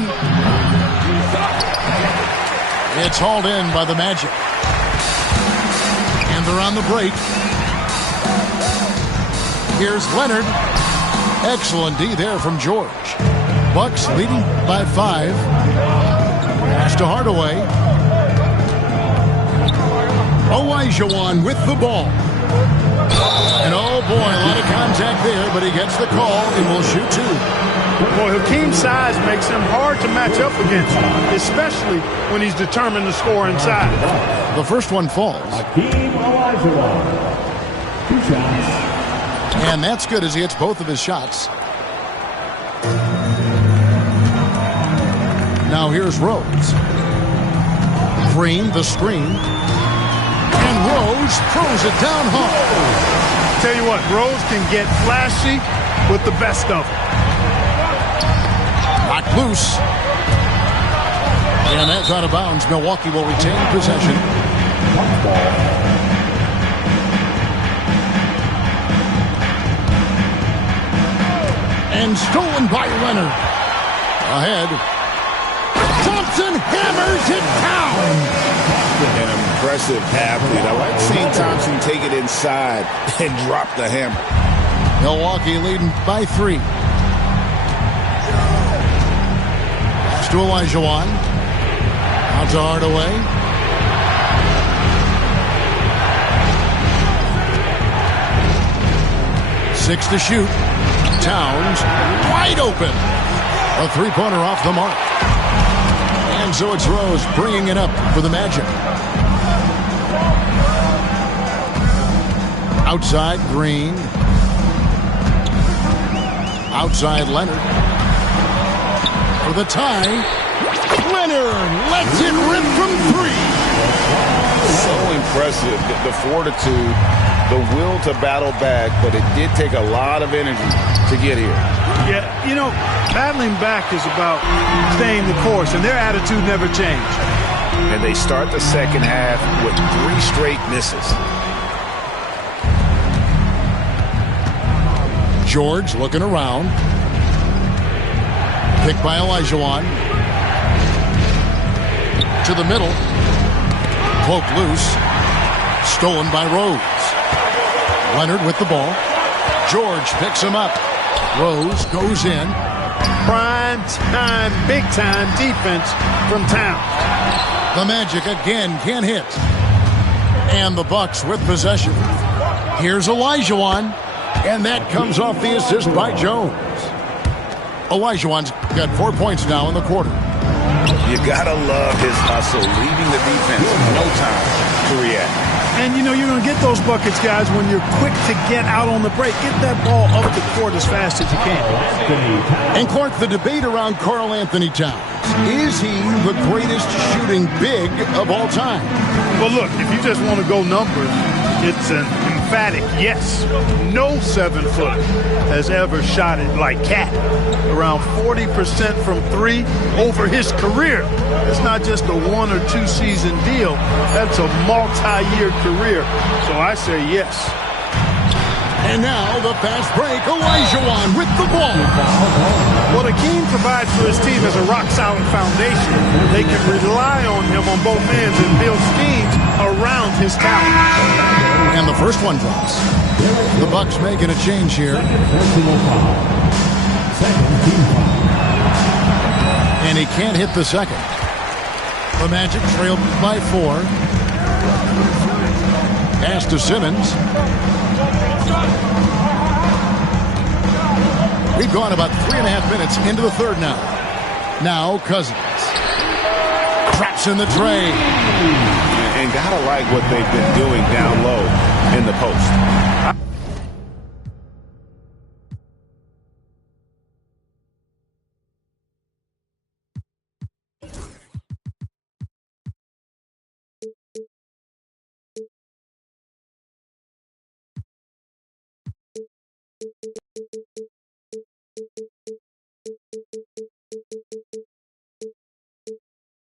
It's hauled in by the Magic. And they're on the break. Here's Leonard. Excellent D there from George. Bucks leading by 5. Pass to Hardaway. Olajuwon with the ball. And oh boy, a lot of contact there, but he gets the call and will shoot 2. Boy, Hakeem's size makes him hard to match up against, especially when he's determined to score inside. The first one falls. Hakeem Olajuwon. 2 shots. And that's good as he hits both of his shots. Now here's Rose. Green, the screen. And Rose throws it down hard. Tell you what, Rose can get flashy with the best of them. Knocked loose. And that's out of bounds. Milwaukee will retain possession. And stolen by Leonard. Ahead. Thompson hammers it down. An impressive athlete. I like seeing Thompson take it inside and drop the hammer. Milwaukee leading by 3. Pass to Olajuwon. Out to Hardaway. Six to shoot. Towns wide open. A three-pointer off the mark. And so it's Rose bringing it up for the Magic. Outside Green. Outside Leonard. For the tie. Leonard lets it rip from 3. So impressive, the fortitude, the will to battle back, but it did take a lot of energy to get here. Yeah, you know, battling back is about staying the course, and their attitude never changed. And they start the second half with 3 straight misses. George looking around. Pick by Olajuwon. To the middle. Poke loose. Stolen by Rose. Leonard with the ball. George picks him up. Rose goes in. Prime time, big time defense from Towns. The Magic again can't hit. And the Bucks with possession. Here's Olajuwon. And that comes off the assist by Jones. Olajuwon's got 4 points now in the quarter. You gotta love his hustle, leaving the defense no time to react. And, you know, you're going to get those buckets, guys, when you're quick to get out on the break. Get that ball up the court as fast as you can. And, Clark, the debate around Karl Anthony Towns. Is he the greatest shooting big of all time? Well, look, if you just want to go numbers, it's an emphatic yes. No 7-footer has ever shot it like Cat. Around 40% from 3 over his career. It's not just a 1 or 2 season deal. That's a multi-year career. So I say yes. And now the fast break. Olajuwon with the ball. What Akeem provides for his team is a rock-solid foundation. They can rely on him on both ends and build schemes around his talent. And the first one drops. The Bucks making a change here. And he can't hit the second. The Magic trailed by 4. Pass to Simmons. We've gone about 3.5 minutes into the third now. Now Cousins. Traps in the tray. And gotta like what they've been doing down low in the post.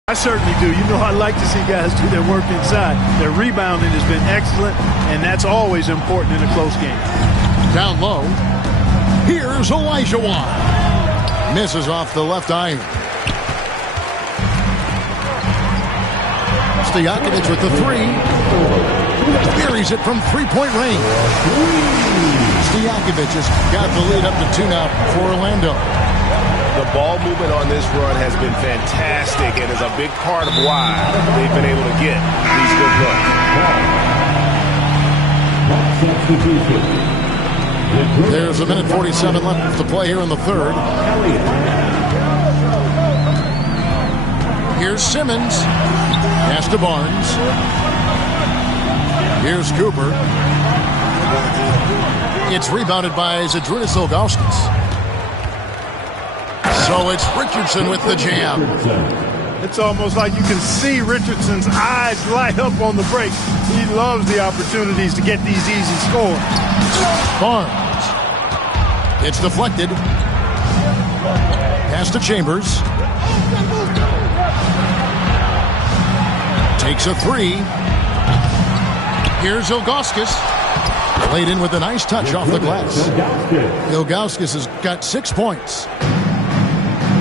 I certainly do. You know, I like to see guys do their work inside. Their rebounding has been excellent, and that's always important in a close game. Down low. Here's Olajuwon. Misses off the left iron. Stojakovic with the 3. Buries it from 3-point range. Stojakovic has got the lead up to 2 now for Orlando. The ball movement on this run has been fantastic and is a big part of why they've been able to get these good looks. There's a minute 47 left to play here in the third. Here's Simmons. Pass to Barnes. Here's Cooper. It's rebounded by Zydrunas Ilgauskas. So it's Richardson with the jam. It's almost like you can see Richardson's eyes light up on the break. He loves the opportunities to get these easy scores. Barnes. It's deflected. Pass to Chambers. Takes a 3. Here's Ilgauskas. Laid in with a nice touch off the glass. Ilgauskas has got 6 points.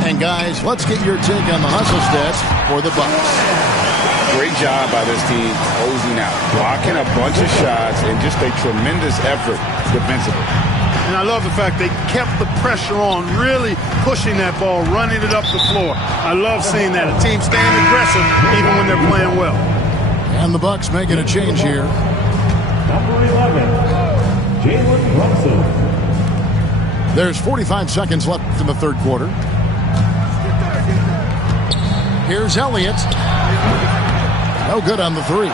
And guys, let's get your take on the hustle stats for the Bucks. Great job by this team closing out, blocking a bunch of shots, and just a tremendous effort defensively. And I love the fact they kept the pressure on, really pushing that ball, running it up the floor. I love seeing that. A team staying aggressive even when they're playing well. And the Bucks making a change here. Number 11, Jalen Brunson. There's 45 seconds left in the third quarter. Here's Elliott. No good on the 3.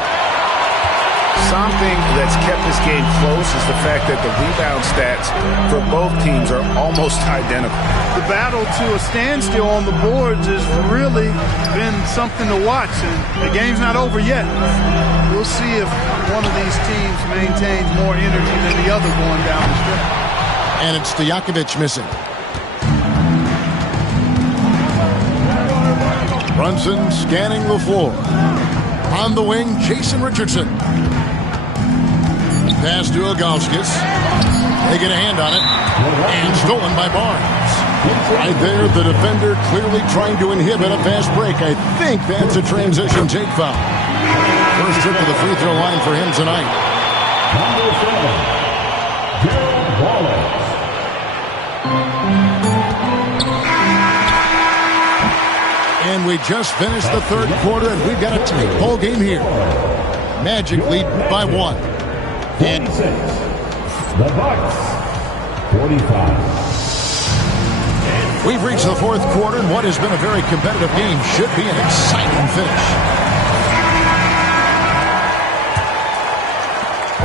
Something that's kept this game close is the fact that the rebound stats for both teams are almost identical. The battle to a standstill on the boards has really been something to watch, and the game's not over yet. We'll see if one of these teams maintains more energy than the other going down the stretch. And it's Stojakovic missing. Brunson scanning the floor. On the wing, Jason Richardson. Pass to Ilgauskas. They get a hand on it. And stolen by Barnes. Right there, the defender clearly trying to inhibit a fast break. I think that's a transition take foul. First trip to the free throw line for him tonight. Number 7, Gerald Wallace. And we just finished the third quarter, and we've got a tight ball game here. Magic lead by 1. And the Bucks 45. We've reached the fourth quarter, and what has been a very competitive game should be an exciting finish.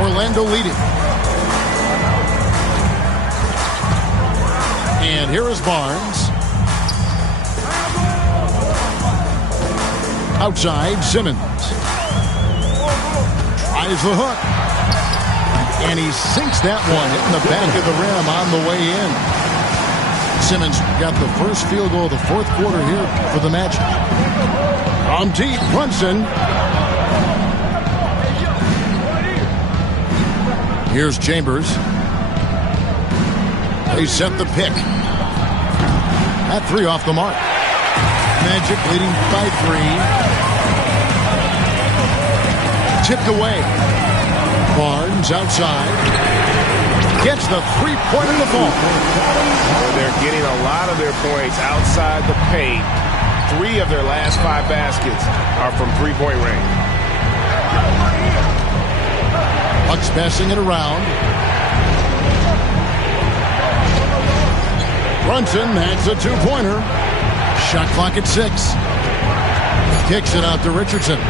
Orlando leading. And here is Barnes. Outside, Simmons. Tries the hook. And he sinks that one, hitting the back of the rim on the way in. Simmons got the first field goal of the fourth quarter here for the Magic. From deep, Brunson. Here's Chambers. They set the pick. That three off the mark. Magic leading by 3. Tipped away. Barnes outside. Gets the three-pointer to fall. They're getting a lot of their points outside the paint. 3 of their last 5 baskets are from three-point range. Bucks passing it around. Brunson adds a 2-pointer. Shot clock at 6. Kicks it out to Richardson.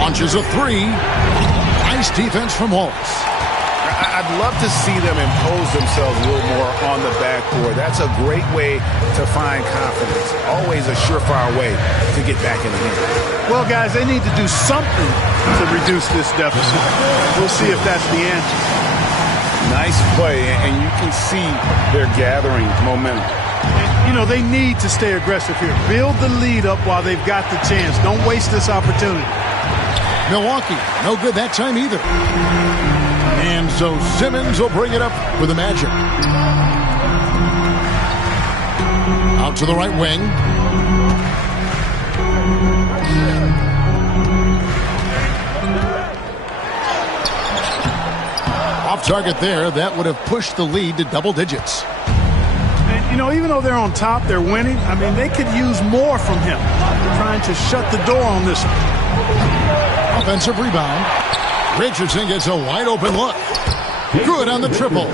Launches a 3. Nice defense from Wallace. I'd love to see them impose themselves a little more on the backboard. That's a great way to find confidence. Always a surefire way to get back in the game. Well, guys, they need to do something to reduce this deficit. We'll see if that's the answer. Nice play, and you can see they're gathering momentum. You know, they need to stay aggressive here. Build the lead up while they've got the chance. Don't waste this opportunity. Milwaukee, no good that time either. And so Simmons will bring it up for the Magic. Out to the right wing. Off target there. That would have pushed the lead to double digits. And, you know, even though they're on top, they're winning. I mean, they could use more from him. They're trying to shut the door on this one. Offensive rebound. Richardson gets a wide open look. Good on the triple.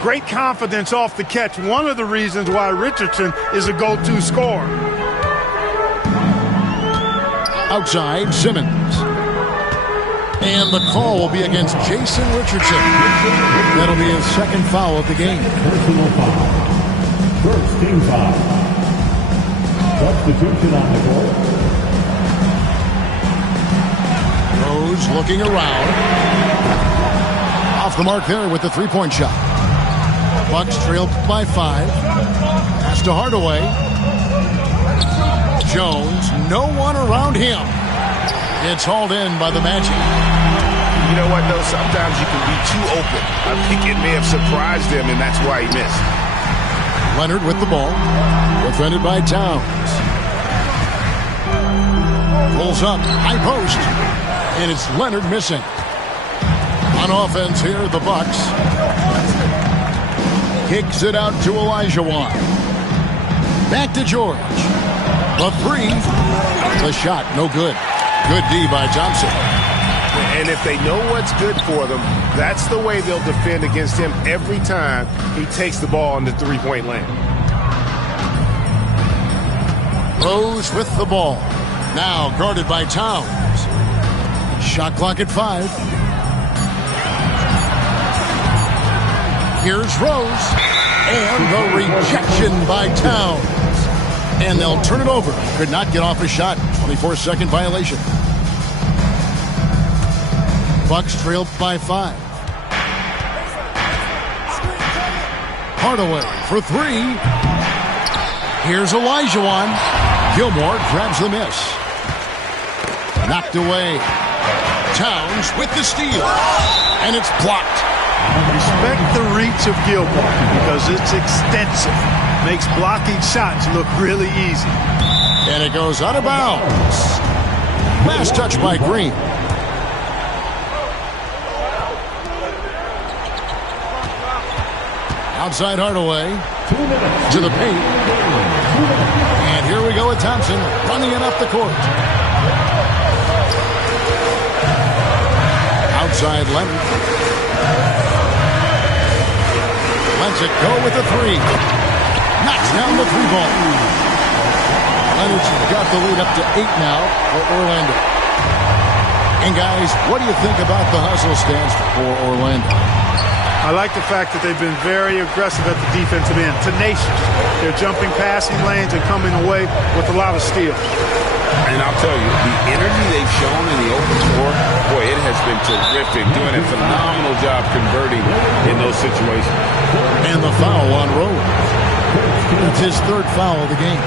Great confidence off the catch. One of the reasons why Richardson is a go-to scorer. Outside, Simmons. And the call will be against Jason Richardson. That'll be his second foul of the game. Personal foul. First team foul. Substitution on the court. Rose looking around. Off the mark there with the three-point shot. Bucks trailed by 5. Pass to Hardaway. Jones, no one around him. It's hauled in by the Magic. You know what, though? Sometimes you can be too open. I think it may have surprised him, and that's why he missed. Leonard with the ball. Defended by Towns. Pulls up. High post. And it's Leonard missing. On offense here, the Bucks. Kicks it out to Olajuwon. Back to George. The 3. The shot, no good. Good D by Thompson. And if they know what's good for them, that's the way they'll defend against him every time he takes the ball in the three-point lane. Rose with the ball. Now guarded by Towns. Shot clock at 5. Here's Rose. And the rejection by Towns. And they'll turn it over. Could not get off a shot. 24-second violation. Bucks trailed by 5. Hardaway for 3. Here's Olajuwon. Gilmore grabs the miss. Knocked away. Towns with the steal. And it's blocked. Respect the reach of Gilmore because it's extensive. Makes blocking shots look really easy. And it goes out of bounds. Last touch by Green. Outside Hardaway. To the paint. And here we go with Thompson running it up the court. Outside Leonard. Lets it go with the three. Knocks down the three ball. Leonard's got the lead up to 8 now for Orlando. And guys, what do you think about the hustle stance for Orlando? I like the fact that they've been very aggressive at the defensive end, tenacious. They're jumping passing lanes and coming away with a lot of steals. And I'll tell you, the energy they've shown in the open floor, boy, it has been terrific. Doing a phenomenal job converting in those situations. And the foul on Rose. That's his 3rd foul of the game.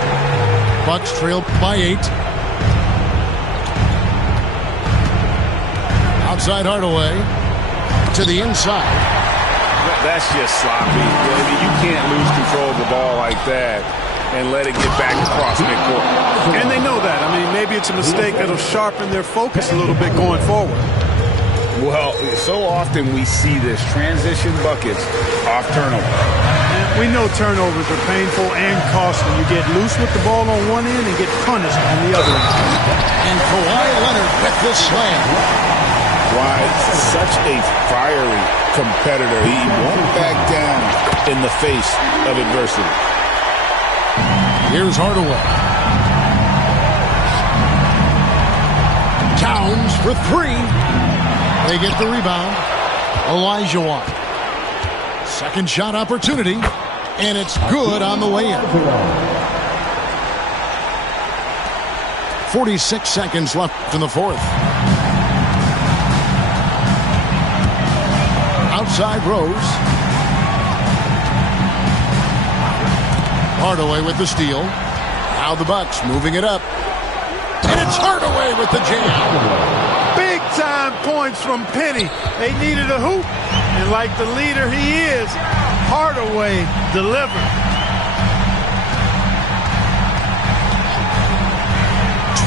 Bucks trail by 8. Outside Hardaway to the inside. That's just sloppy. I mean, you can't lose control of the ball like that and let it get back across midcourt. And they know that. I mean, maybe it's a mistake that'll sharpen their focus a little bit going forward. Well, so often we see this transition buckets off turnover. We know turnovers are painful and costly. You get loose with the ball on one end and get punished on the other end. And Kawhi Leonard with the slam. Why, such a fiery competitor. He won't back down in the face of adversity. Here's Hardaway. Towns for 3. They get the rebound. Elijah Watt. Second shot opportunity. And it's good on the way in. 46 seconds left in the 4th. Outside Rose. Hardaway with the steal. Now the Bucks moving it up. And it's Hardaway with the jam. Big time points from Penny. They needed a hoop. And like the leader he is, Hardaway delivered.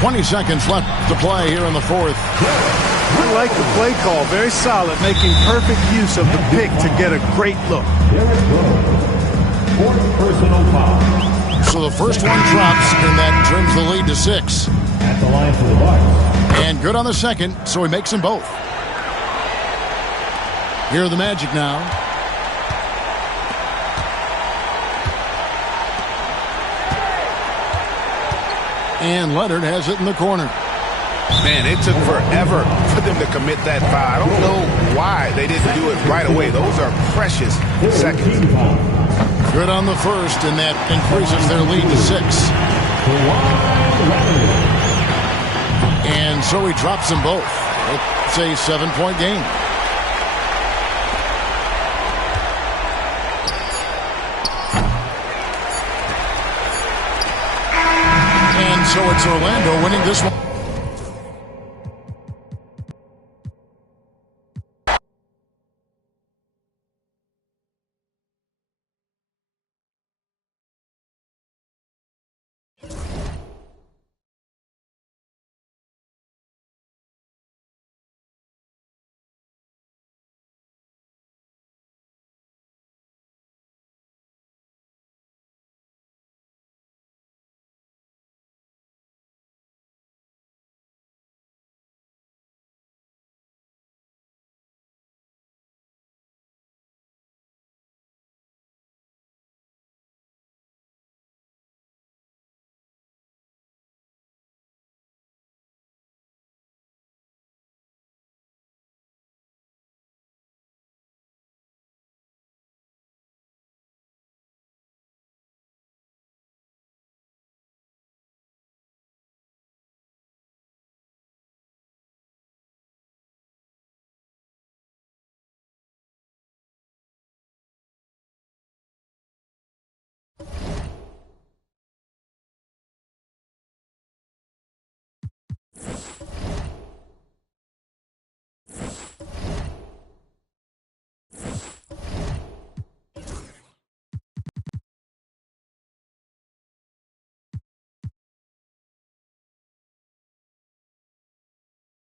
20 seconds left to play here in the 4th. I like the play call. Very solid, making perfect use of the pick to get a great look. Personal foul. So the first one drops, and that trims the lead to 6. At the line for the Bucks. And good on the second, so he makes them both. Here are the Magic now. And Leonard has it in the corner. Man, it took forever for them to commit that foul. I don't know why they didn't do it right away. Those are precious seconds. Good on the first, and that increases their lead to 6. And so he drops them both. It's a 7-point game. And so it's Orlando winning this one.